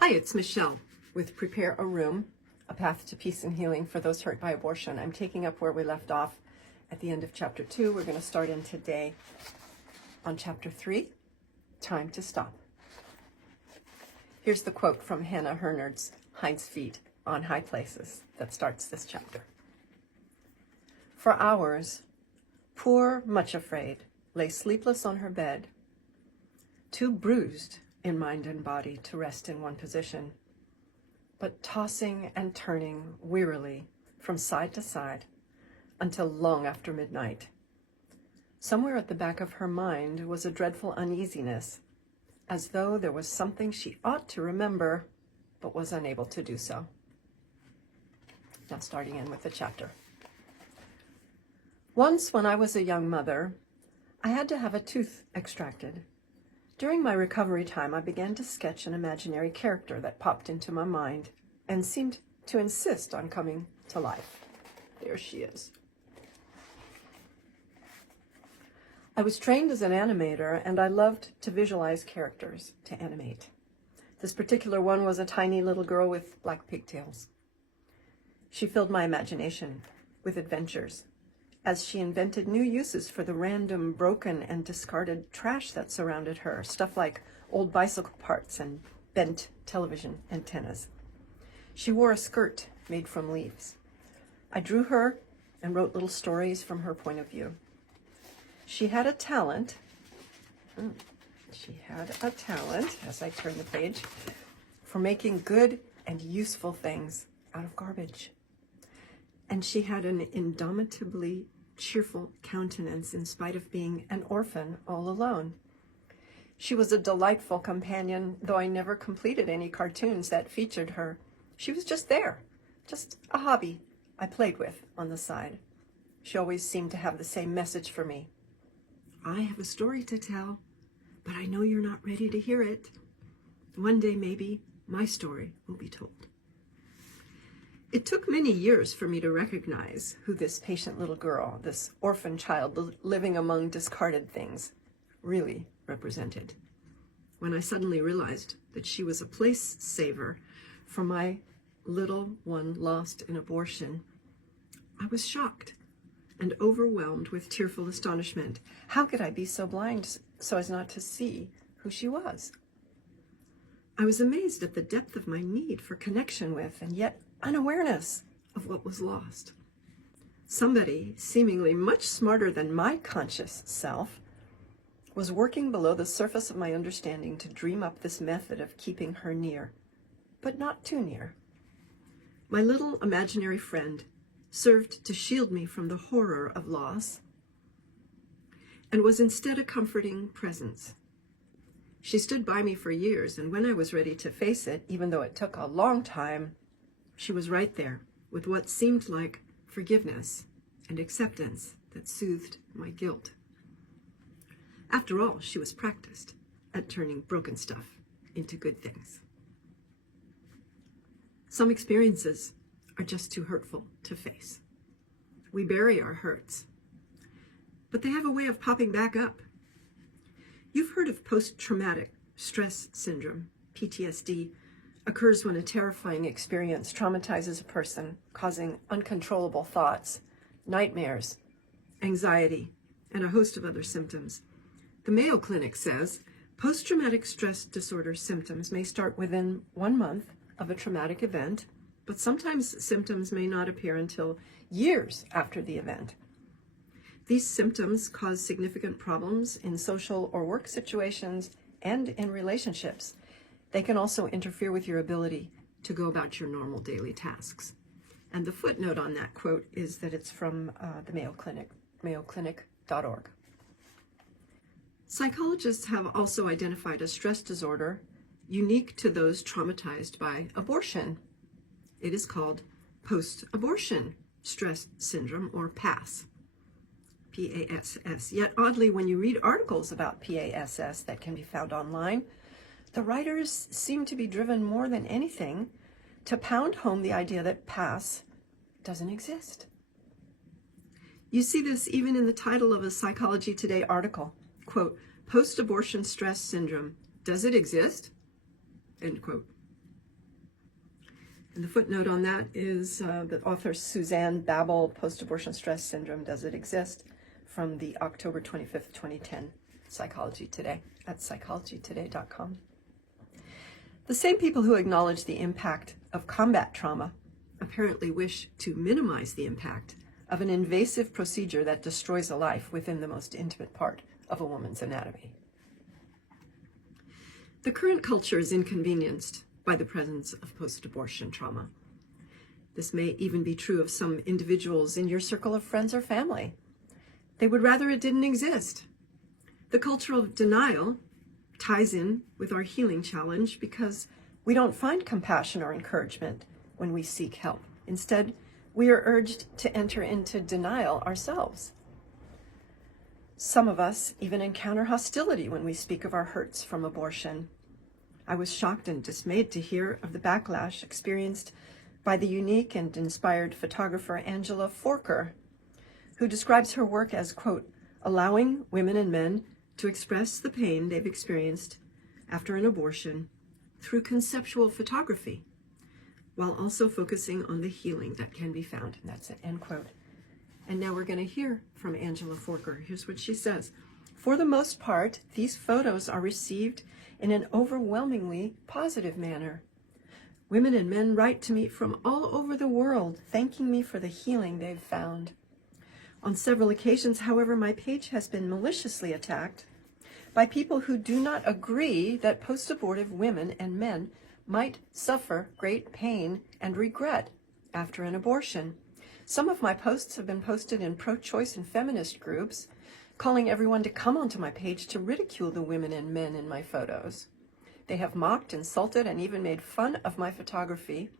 Hi, it's Michelle with Prepare a Room, a path to peace and healing for those hurt by abortion. I'm taking up where we left off at the end of chapter 2. We're going to start in today on chapter 3, Time to Stop. Here's the quote from Hannah Hernard's Hind's Feet on High Places that starts this chapter. For hours, poor Much Afraid lay sleepless on her bed, too bruised in mind and body to rest in one position, but tossing and turning wearily from side to side until long after midnight. Somewhere at the back of her mind was a dreadful uneasiness, as though there was something she ought to remember, but was unable to do so. Now starting in with the chapter. Once when I was a young mother, I had to have a tooth extracted. During my recovery time, I began to sketch an imaginary character that popped into my mind and seemed to insist on coming to life. There she is. I was trained as an animator, and I loved to visualize characters to animate. This particular one was a tiny little girl with black pigtails. She filled my imagination with adventures as she invented new uses for the random, broken, and discarded trash that surrounded her, stuff like old bicycle parts and bent television antennas. She wore a skirt made from leaves. I drew her and wrote little stories from her point of view. She had a talent, as I turn the page, for making good and useful things out of garbage. And she had an indomitably cheerful countenance in spite of being an orphan all alone. She was a delightful companion, though I never completed any cartoons that featured her. She was just there, just a hobby I played with on the side. She always seemed to have the same message for me. I have a story to tell, but I know you're not ready to hear it. One day, maybe, my story will be told. It took many years for me to recognize who this patient little girl, this orphan child living among discarded things, really represented. When I suddenly realized that she was a place saver for my little one lost in abortion, I was shocked and overwhelmed with tearful astonishment. How could I be so blind so as not to see who she was? I was amazed at the depth of my need for connection with, and yet unawareness of what was lost. Somebody, seemingly much smarter than my conscious self, was working below the surface of my understanding to dream up this method of keeping her near, but not too near. My little imaginary friend served to shield me from the horror of loss and was instead a comforting presence. She stood by me for years, and when I was ready to face it, even though it took a long time, she was right there with what seemed like forgiveness and acceptance that soothed my guilt. After all, she was practiced at turning broken stuff into good things. Some experiences are just too hurtful to face. We bury our hurts, but they have a way of popping back up. You've heard of post-traumatic stress syndrome, PTSD, occurs when a terrifying experience traumatizes a person, causing uncontrollable thoughts, nightmares, anxiety, and a host of other symptoms. The Mayo Clinic says post-traumatic stress disorder symptoms may start within 1 month of a traumatic event, but sometimes symptoms may not appear until years after the event. These symptoms cause significant problems in social or work situations and in relationships. They can also interfere with your ability to go about your normal daily tasks. And the footnote on that quote is that it's from the Mayo Clinic, mayoclinic.org. Psychologists have also identified a stress disorder unique to those traumatized by abortion. It is called post-abortion stress syndrome, or PASS. P-A-S-S. Yet oddly, when you read articles about PASS that can be found online, the writers seem to be driven more than anything to pound home the idea that PASS doesn't exist. You see this even in the title of a Psychology Today article, quote, "Post-abortion stress syndrome, does it exist?" End quote. And the footnote on that is the author Suzanne Babel, Post-Abortion Stress Syndrome, Does It Exist? From the October 25th, 2010 Psychology Today at psychologytoday.com. The same people who acknowledge the impact of combat trauma apparently wish to minimize the impact of an invasive procedure that destroys a life within the most intimate part of a woman's anatomy. The current culture is inconvenienced by the presence of post-abortion trauma. This may even be true of some individuals in your circle of friends or family. They would rather it didn't exist. The culture of denial ties in with our healing challenge because we don't find compassion or encouragement when we seek help. Instead, we are urged to enter into denial ourselves. Some of us even encounter hostility when we speak of our hurts from abortion. I was shocked and dismayed to hear of the backlash experienced by the unique and inspired photographer Angela Forker, who describes her work as, quote, allowing women and men to express the pain they've experienced after an abortion through conceptual photography, while also focusing on the healing that can be found. And that's it, end quote. And now we're going to hear from Angela Forker. Here's what she says. For the most part, these photos are received in an overwhelmingly positive manner. Women and men write to me from all over the world, thanking me for the healing they've found. On several occasions, however, my page has been maliciously attacked by people who do not agree that post-abortive women and men might suffer great pain and regret after an abortion. Some of my posts have been posted in pro-choice and feminist groups, calling everyone to come onto my page to ridicule the women and men in my photos. They have mocked, insulted, and even made fun of my photography.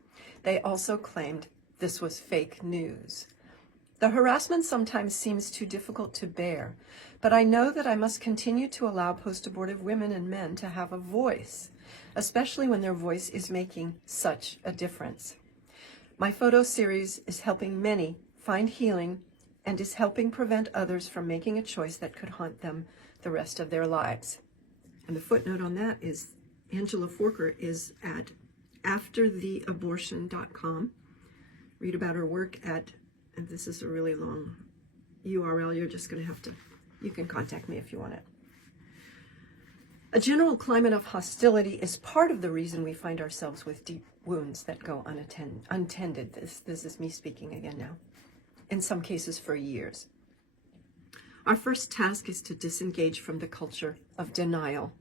They also claimed this was fake news. The harassment sometimes seems too difficult to bear, but I know that I must continue to allow post-abortive women and men to have a voice, especially when their voice is making such a difference. My photo series is helping many find healing and is helping prevent others from making a choice that could haunt them the rest of their lives. And the footnote on that is Angela Forker is at aftertheabortion.com. Read about her work at, and this is a really long URL, you're just going to have to, you can contact me if you want it. A general climate of hostility is part of the reason we find ourselves with deep wounds that go untended. This is me speaking again now. In some cases for years. Our first task is to disengage from the culture of denial.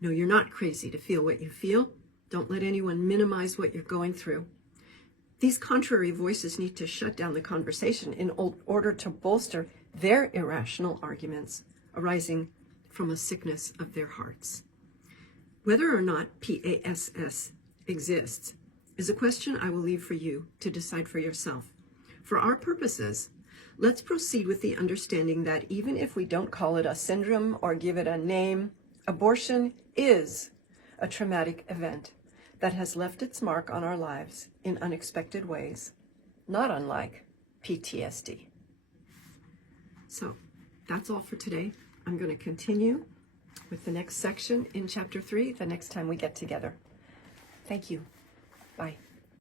No, you're not crazy to feel what you feel. Don't let anyone minimize what you're going through. These contrary voices need to shut down the conversation in order to bolster their irrational arguments arising from a sickness of their hearts. Whether or not PASS exists is a question I will leave for you to decide for yourself. For our purposes, let's proceed with the understanding that even if we don't call it a syndrome or give it a name, abortion is a traumatic event that has left its mark on our lives in unexpected ways, not unlike PTSD. So that's all for today. I'm going to continue with the next section in Chapter 3 the next time we get together. Thank you. Bye.